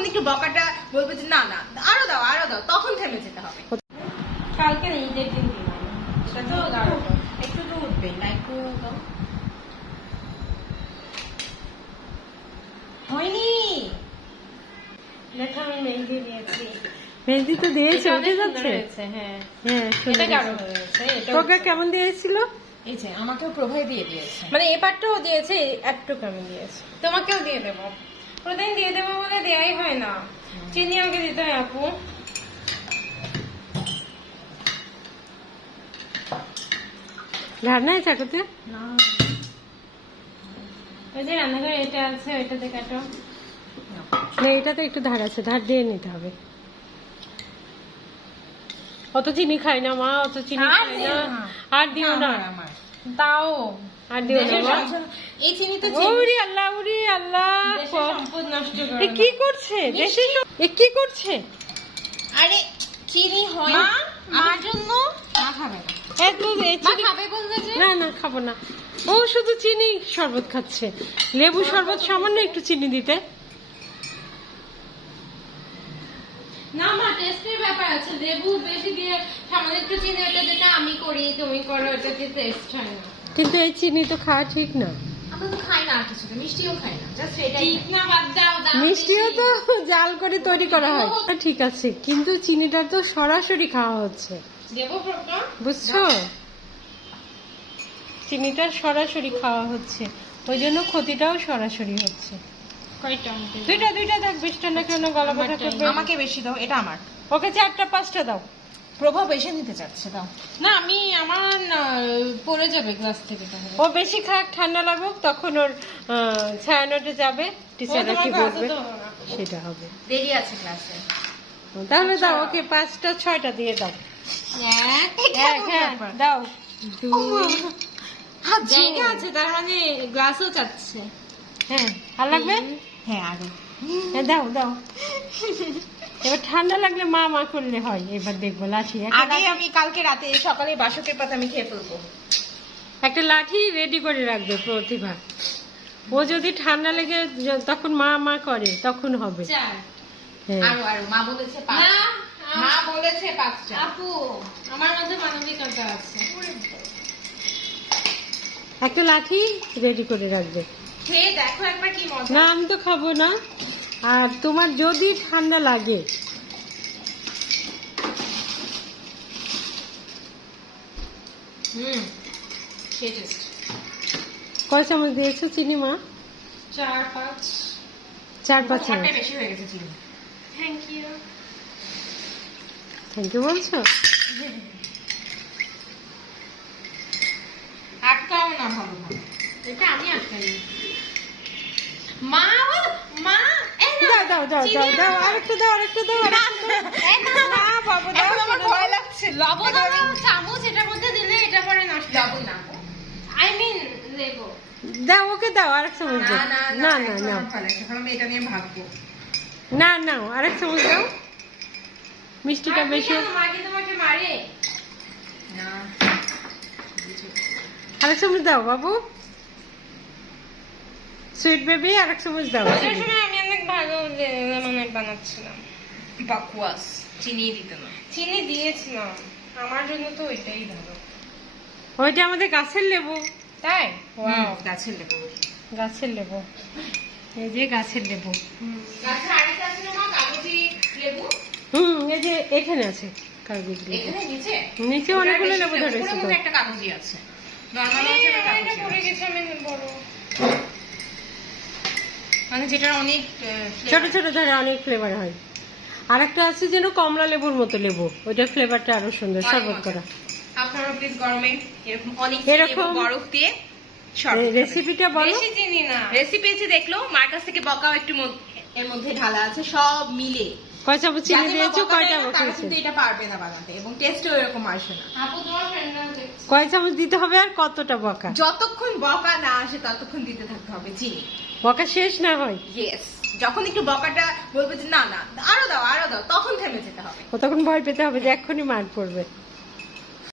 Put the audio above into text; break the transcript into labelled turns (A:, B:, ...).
A: যখন একটু বকাটা বলবে যে না না আরও দাও আরও দাও। তখন থেমে যেতে হবে।
B: কালকে ঈদের দিন
A: সেটা তো একটু তো উঠবে না একটু হয়নি!
B: দেখো আমি মেহেন্দি দিয়েছি।
C: মেহেন্দি তো দিয়েছে উঠে যাচ্ছে?
B: হয়েছে, হ্যাঁ।
C: হ্যাঁ তোকে কেমন দিয়েছিল?
A: এই যে আমাকেও প্রভয় দিয়ে দিয়েছে।
B: মানে এ পাটটাও দিয়েছে একটুকু আমি দিয়েছি। তোমাকেও দিয়ে দেবো। প্রতিদিন দিয়ে দেবো বলে দেয়াই হয় না। চিনি আমাকে দিতে হয় আপু।
A: না।
B: ওই যে রান্নাঘরে এটা আছে ওইটাতে কাটো।
C: না এটাতে একটু ধার আছে ধার দিয়ে নিতে হবে। অত চিনি খাই না মা অত চিনি খাই না।
A: না।
C: আর দিও না।
B: তাও।
C: আর দিও না মা।
A: এই চিনি তো
C: ওরে আল্লাহ ওরে আল্লাহ।
B: সম্পদ নষ্ট
C: এ কি
B: না।
C: করছে? দেশে এ কি করছে?
A: আরে চিনি হয়
B: মা,
A: আমার জন্য? খাবে না।
B: খাবে বলবে
C: না না খাব না। ও শুধু চিনি শরবত খাচ্ছে। লেবু শরবত সামান্য একটু চিনি দিতে।
B: না মা টেস্টের ব্যাপার আছে। লেবু বেশি দিয়ে সামান্য একটু চিনি এটা যেটা আমি করি তুমি করো এটাতে টেস্ট হয় না।
C: কিন্তু এই চিনি তো খাওয়া ঠিক না।
A: আমরা তো খাই না আর কিছু মিষ্টিও খাই না জাস্ট এটাই
B: ঠিক না বাদ দাও দাও
C: মিষ্টিও তো জাল করে তৈরি করা হয়। ঠিক আছে কিন্তু চিনিটা তো সরাসরি খাওয়া হচ্ছে।
B: দেবো
C: বুঝছ? চিনিটা সরাসরি খাওয়া হচ্ছে ওই জন্য ক্ষতিটাও সরাসরি হচ্ছে। দুইটা দুইটা থাক বেশটা না কেন গলা ব্যথা করবে?
A: আমাকে বেশি দাও এটা আমার।
C: ওকে চারটা পাঁচটা দাও।
A: প্রভাব এসে নিতে চাচ্ছে দাও।
B: না আমি আমার পড়ে যাবে গ্লাস থেকে তাহলে।
C: ও বেশি খাক ঠান্ডা লাগুক তখন ওর ছায়ানোটে যাবে টিচাররা কি বলবে? সেটা হবে।
A: দেরি আছে ক্লাসে।
C: তাহলে দাও ওকে পাঁচটা ছয়টা দিয়ে দাও। এক হ্যাঁ দাও। দুই
B: জায়গা আছে তার মানে গ্লাসও চাচ্ছে।
C: হ্যাঁ আর লাগবে?
A: হ্যাঁ আরও
C: হ্যাঁ, দাও দাও। এবার ঠান্ডা লাগলে মা মা করলে হয়। এবার দেখব লাঠি।
A: আগে আমি কালকে রাতে সকালে বাসকের পাতা আমি খেয়ে ফেলব।
C: একটা লাঠি রেডি করে রাখবে প্রতিভা। ও যদি ঠান্ডা লেগে তখন মা মা করে তখন হবে। হ্যাঁ।
A: আরও আরও মা বলেছে
B: না
A: মা বলেছে পাঁচটা।
B: আপু আমার মধ্যে মানবিকতা আছে।
C: একটা লাঠি রেডি করে রাখবে।
A: খেয়ে দেখো একবার কি মজা।
C: না আমি তো খাব না। আর তোমার যদি ঠান্ডা লাগে।
A: হুম
C: কয় চামচ দিয়েছ চিনি মা?
B: চার পাঁচ।
C: চার পাঁচ চামচ।
A: বেশি হয়ে গেছে চিনি।
B: থ্যাংক ইউ
C: থ্যাংক ইউ বলছো?
A: আটকাও না ভালো ভালো
B: এটা আমি আটকাই
A: মা মা
C: দাও দাও দাও দাও দাও। আরেকটু দাও আরেকটু দাও আরেকটু দাও।
A: এই না,
C: না, বাবু, দাও,
A: আমার ভয় লাগছে
B: লবণ আর চামচ এটার মধ্যে দিলে এটা পরে নষ্ট
A: লবণ না।
B: আই মিন লেবু।
C: দাও ওকে দাও আরেক চামচ দাও।
A: না
C: না
A: না
C: না
A: আমি এটা নিয়ে ভাগবো
C: না না আরেক চামচ দাও। মিষ্টিটা বেশি।
B: মাকে তোমাকে মারে।
A: না।
C: আরেক চামচ দাও বাবু। সুইট বেবি আরেক চামচ দাও।
B: আমি অনেক ভালো লেমনেড বানাচ্ছিলাম।
A: বাকুয়াস চিনি দিতে না।
B: চিনি দিয়েছিলাম। আমার জন্য তো ওইটাই ভালো।
C: ওইটা আমাদের গাছের লেবু।
B: তাই?
A: ওয়াও গাছের লেবু।
C: গাছের লেবু। এই যে গাছের লেবু।
A: গাছের আরেকটা আছে না কাগজি লেবু?
C: হুম এই যে এখানে আছে কাগজ লেবু।
A: এখানে নিচে?
C: নিচে অনেকগুলো লেবু ধরেছে
A: একটা কাগজি আছে। নরমাল আছে না
B: এটা পড়ে গেছে আমি বড়।
A: মানে অনেক
C: ছোট ছোট ধরে অনেক ফ্লেভার হয়। আর একটা আছে যেন কমলা লেবুর মতো লেবু। ওইটার ফ্লেভারটা আরও সুন্দর শরবত করা।
A: আপনারা প্লিজ গরমে এরকম অনেক
C: এরকম
A: বরফ দিয়ে
C: রেসিপিটা বলো।
B: বেশি চিনি না।
A: রেসিপি এসে দেখল মার কাছ থেকে বকাও একটু এর মধ্যে ঢালা আছে সব মিলে।
C: কয় চামচ চিনি দিয়েছ কয়টা
A: না, তারা কিন্তু এটা পারবে না বানাতে এবং টেস্টও এরকম আসবে না।
B: আপু তোমার ফ্রেন্ডরা
C: কয় চামচ দিতে হবে আর কতটা বকা?
A: যতক্ষণ বকা না আসে ততক্ষণ দিতে থাকতে হবে চিনি।
C: বকা শেষ না হয়?
A: ইয়েস যখন একটু বকাটা বলবে যে না না আরও দাও আরও দাও তখন থেমে যেতে হবে।
C: তখন ভয় পেতে হবে যে এক্ষুনি মার পড়বে।